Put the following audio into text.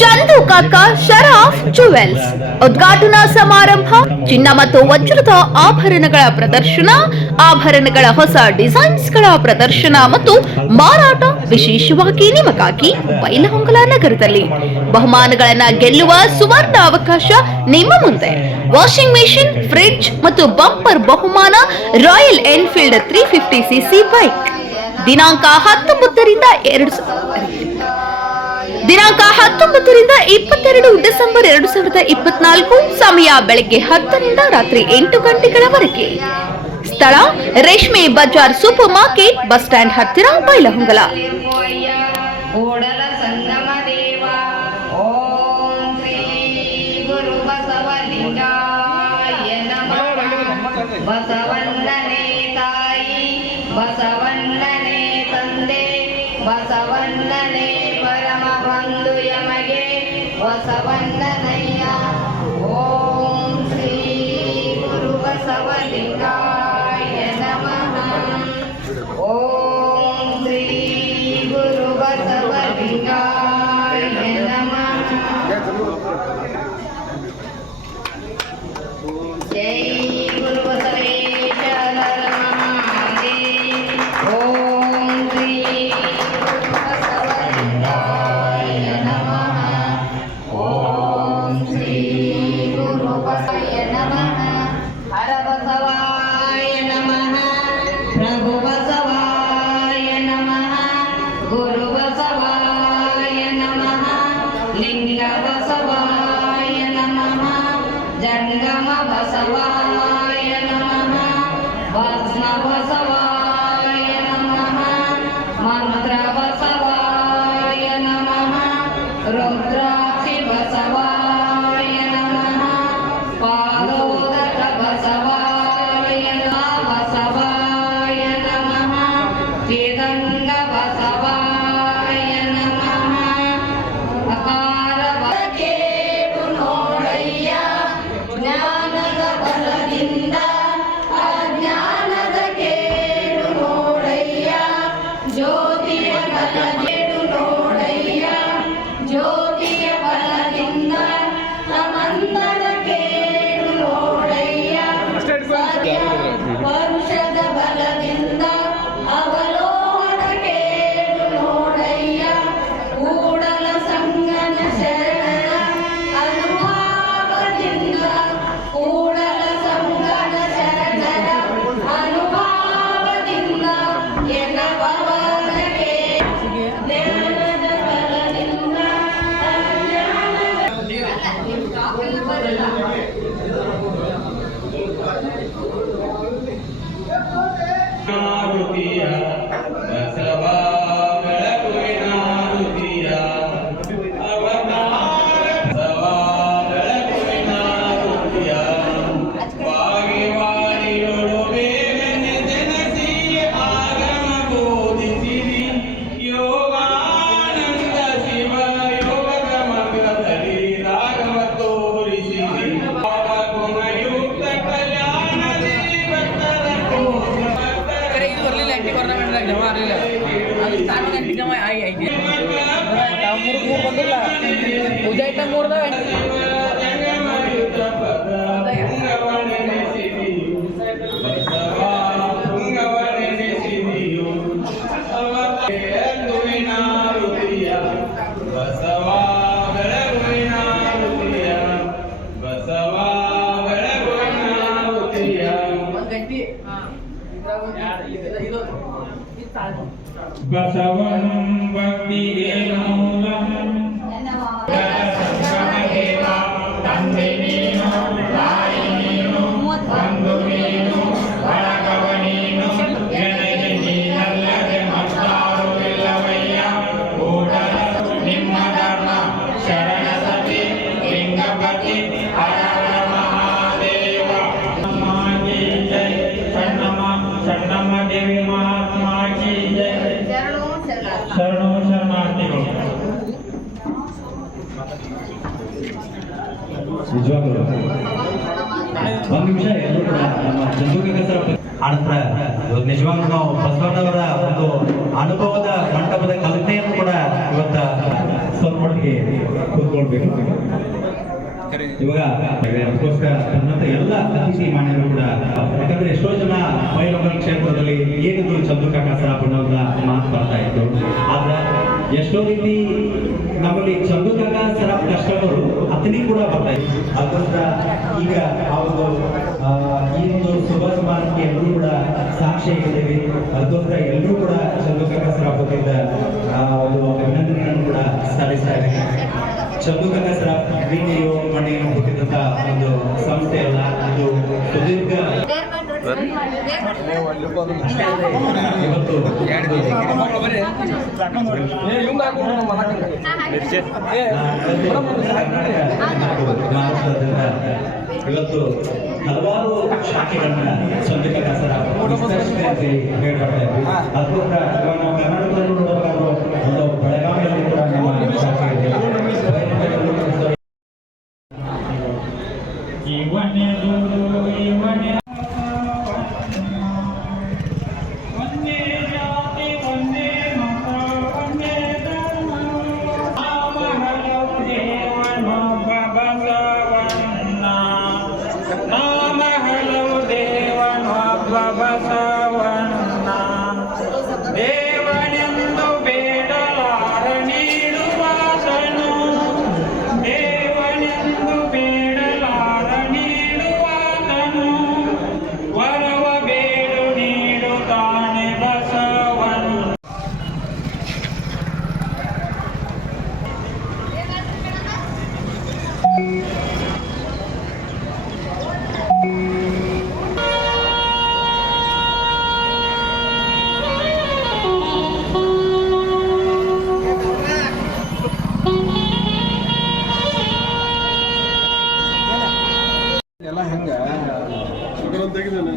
ಚಂದು ಕಾಕ ಶರಾಫ್ ಜುವೆಲ್ಸ್ ಉದ್ಘಾಟನಾ ಸಮಾರಂಭ. ಚಿನ್ನ ಮತ್ತು ವಜ್ರದ ಆಭರಣಗಳ ಪ್ರದರ್ಶನ, ಆಭರಣಗಳ ಹೊಸ ಡಿಸೈನ್ಸ್ಗಳ ಪ್ರದರ್ಶನ ಮತ್ತು ಮಾರಾಟ ವಿಶೇಷವಾಗಿ ನಿಮಗಾಗಿ ಬೈಲಹೊಂಗಲ ನಗರದಲ್ಲಿ. ಬಹುಮಾನಗಳನ್ನು ಗೆಲ್ಲುವ ಸುವರ್ಣ ಅವಕಾಶ ನಿಮ್ಮ ಮುಂದೆ. ವಾಷಿಂಗ್ ಮೆಷಿನ್, ಫ್ರಿಡ್ಜ್ ಮತ್ತು ಬಂಪರ್ ಬಹುಮಾನ ರಾಯಲ್ ಎನ್ಫೀಲ್ಡ್ 350cc ಬೈಕ್. ದಿನಾಂಕ 19ರಿಂದ 22 ಡಿಸೆಂಬರ್ 2024. ಸಮಯ ಬೆಳಗ್ಗೆ 10ರಿಂದ ರಾತ್ರಿ 8 ಗಂಟೆಗಳವರೆಗೆ. ಸ್ಥಳ ರೇಷ್ಮೆ Bazaar super market, bus stand ಹತ್ತಿರ, ಬೈಲಹೊಂಗಲ. ಬಸವಣ್ಣನೇ ತಾಯಿ, ಬಸವಣ್ಣನೇ ತಂದೆ, ಬಸವಣ್ಣನೇ ಪರಮ ಬಂಧು ಯಮಗೆ ಬಸವಣ್ಣನಯ್ಯ. ಓಂ ಶ್ರೀ ಗುರು ಬಸವಲಿಂಗಾಯ ನಮಃ. ಓಂ ಶ್ರೀ ಗುರು ಬಸವಲಿಂಗಾಯ ನಮಃ. ಜೈ ಗುರು ಬಸವೇಶ್ವರ ಮಹಾದೇವ. ಓಂ ಶ್ರೀ ಗುರು ಬಸವಲಿಂಗಾಯ ನಮಃ. ಓಂ ಶ್ರೀ ಗುರು ಬಸವಾಯ ನಮಃ. ಹರ ಬಸವಾಯ ನಮಃ. ಪ್ರಭು ಬಸವಾಯ ನಮಃ. ಗುರು ಬಸವಾಯ ನಮಃ. ಲಿಂಗ ಬಸವಾಯ ನಮಃ. ಜಂಗಮ ಬಸವಾಯ ನಮಃ. ಭಸ್ಮ ಬಸವಾಯ ನಮಃ. ಮಂತ್ರ ಬಸವಾಯ ನಮಃ. ರುದ್ರಾಕ್ಷಿ ಬಸವಾಯ ನಮಃ. ಪಾದೋದಕ ಬಸವಾಯ ನಮಃ. ಬಸವಾಯ ನಮಃ. ವೇದಂಗ ಬಸವಾಯ ನಮಃ. ಅಕಾರ ಕೇಳು ನೋಡಯ್ಯ, ಜ್ಞಾನದ ಬಲದಿಂದ ಅಜ್ಞಾನದ ಕೇಳು ನೋಡಯ್ಯ. ಜ್ಯೋತಿಯ ಬಲ ಕೇಳು ನೋಡಯ್ಯ, ಜ್ಯೋತಿಯ ಬಲದಿಂದ ಮಂದದ ಕೇಳು ನೋಡಯ್ಯ. ಪರುಷದ ಬಲದಿಂದ ಅವಲೋಹನ ಕೇಳು ನೋಡಯ್ಯ. ಕೂಡಲ ಸಂಗನ ಶರಣನ ಅನುಭಾವದಿಂದ, ಕೂಡಲ ಸಂಗನ ಶರಣನ ಅನುಭಾವದಿಂದ ಎನ್ನ ಭವನಕ್ಕೆ ಜ್ಞಾನದ ಬಲದಿಂದ ಮಾರುತಿಯ ಬಸವ ಬೆಳಗುವಿನ ಮಾರುತಿಯ ಅವತಾರ ಬಸವ ಬೆಳಗುವಿನ ಮಾರುತಿಯ ವಾಣಿಯೊಳು ಬೇಗನೆ ಜನಸಿ ಆಗಮ ಬೋಧಿಸಿರಿ. ಯೋಗಾನಂದ ಶಿವ ಯೋಗದ ಮಗ್ಗದಲ್ಲಿ ರಾಘವ ತೋರಿಸಿರಿ. ಗುಣಯುಕ್ತ ಕಲ್ಯಾಣದಿ ಭಕ್ತರ ಇದು ಬರಲಿಲ್ಲ. ಎಂಟಿ ಗವರ್ನಮೆಂಟ್ ಜಮಾ ಆಗಲಿಲ್ಲ. ಅದು ಸ್ಟಾರ್ಟಿಂಗ್ ಎಂಟಿ ಜಮಾ ಐತಿ. ಮೂರು ಬಂದಿಲ್ಲ. ಪೂಜಾ ಐಟಮ್ ಮೂರ್ದಾವ. ಬಸವ ಬೆಳಗುವಿನ ಮಾರುತಿಯ, ಬಸವ ಬೆಳಗುವಿನ ಮಾರುತಿಯ. ಒಂದು ಗಂಟೆ ಇದು ಬಸವನಂ ಭಕ್ತಿಗೆ ಮೂಲಂ ದೇವ ತಂದೆ ನೀನು, ತಾಯಿ ನೀನು, ಬಂಧು ನೀನು, ಬಳಗವ ನೀನು. ನನಗೆ ನೀನಲ್ಲದೆ ಮತ್ತಾರು ಇಲ್ಲವಯ್ಯ. ಕೂಡಲ ನಿಮ್ಮ ಧರ್ಮ ಶರಣ ಸತಿ ಲಿಂಗಪತಿ ಹರ ಮಹಾದೇವ. ಮಾಕಿ ಜೈ ಸಣ್ಣಮ್ಮ ದೇವಿ ಮಹಾತ್ಮ ಕಿ ಜೈ. ಶರಣೋ ಶರಣಾರ್ಥಿಗಳು. ನಿಜವಾಗ್ಲೂ ಒಂದು ನಿಮಿಷ ಎಲ್ಲರೂ ಕೂಡ ನಮ್ಮ ಚಂದ್ರಕೇಸರ ಹಾಡ್ತಾರೆ. ನಿಜವಾಗ್ಲೂ ನಾವು ಬಸವಣ್ಣವರ ಒಂದು ಅನುಭವದ ಮಂಟಪದ ಕಲಿತೆಯನ್ನು ಕೂಡ ಇವತ್ತ ಸ್ವಲ್ಪ ಒಟ್ಟಿಗೆ ಕೂತ್ಕೊಳ್ಬೇಕು. ಇವಾಗ ಅದಕ್ಕೋಸ್ಕರ ತನ್ನಂತ ಎಲ್ಲ ಅತಿಥಿ ಮಾನ್ಯರು ಕೂಡ, ಯಾಕಂದ್ರೆ ಎಷ್ಟೋ ಜನ ಬೈಲಹೊಂಗಲ ಕ್ಷೇತ್ರದಲ್ಲಿ ಏನಿದು ಚಂದ್ರಕಾಕ ಸರಾಫ್ ಅನ್ನೋದ ಮಾತು ಬರ್ತಾ ಇತ್ತು. ಆದ್ರೆ ಎಷ್ಟೋ ರೀತಿ ನಮ್ಮಲ್ಲಿ ಚಂದ್ರಕಾಕ ಸರಾಫ್ ಕಷ್ಟಗಳು ಅತನಿ ಕೂಡ ಬರ್ತಾ ಇತ್ತು. ಅದಕ್ಕೋಸ್ಕರ ಈಗ ಈ ಒಂದು ಶುಭ ಸಮಾರಂಭಕ್ಕೆ ಎಲ್ಲರೂ ಕೂಡ ಸಾಕ್ಷಿಯಾಗಿದ್ದೇವೆ. ಅದಕ್ಕೋಸ್ಕರ ಎಲ್ಲರೂ ಕೂಡ ಚಂದ್ರಕಾಕ ಸರಾಫ್ ಅವರಿಂದ ಒಂದು ಅಭಿನಂದನೆಗಳನ್ನು ಕೂಡ ಸಲ್ಲಿಸ್ತಾ ಇದ್ದೇವೆ. ಚಂದ್ರಕಾಕ ಸರಾಫ್ ವಿಡಿಯೋ ಮನೆಯನ್ನು ಹುಟ್ಟಿದಂತ ಒಂದು ಸಂಸ್ಥೆ ಅಲ್ಲ, ಇದು ಸುದೀರ್ಘ ಇವತ್ತು ಮಹಾರಾಷ್ಟ್ರದಿಂದ ಇವತ್ತು ಹಲವಾರು ಶಾಖೆಗಳನ್ನ ಚಂದ್ರಕಾಕ ಸರಾಫ್ ವಿಸ್ತರಿಸಿದೆ ಅಂತ ಹೇಳ್ತಾ ಇದ್ವಿ. ಅದಕ್ಕೋಸ್ಕರ ಇವಾಗ ನಾವು ಕರ್ನಾಟಕದಲ್ಲೂ ನೋಡಬೇಕಾದ್ರೂ ಒಂದು ಬೆಳಗಾವಿಯಲ್ಲಿ ಕೂಡ ನಮ್ಮ ಶಾಖೆ ಇದೆ. ದೇವನೆಂದು ಬೇಡಲಾರ ನೀಡುವಾತನು, ದೇವನೆಂದು ಬೇಡಲಾರ ನೀಡುವಾತನು, ವರವ ಬೇಡು ನೀಡುತ್ತಾನೆ ಬಸವನು. ಎಲ್ಲ ಹೆಂಗ ತೆಗಿದಾನೆ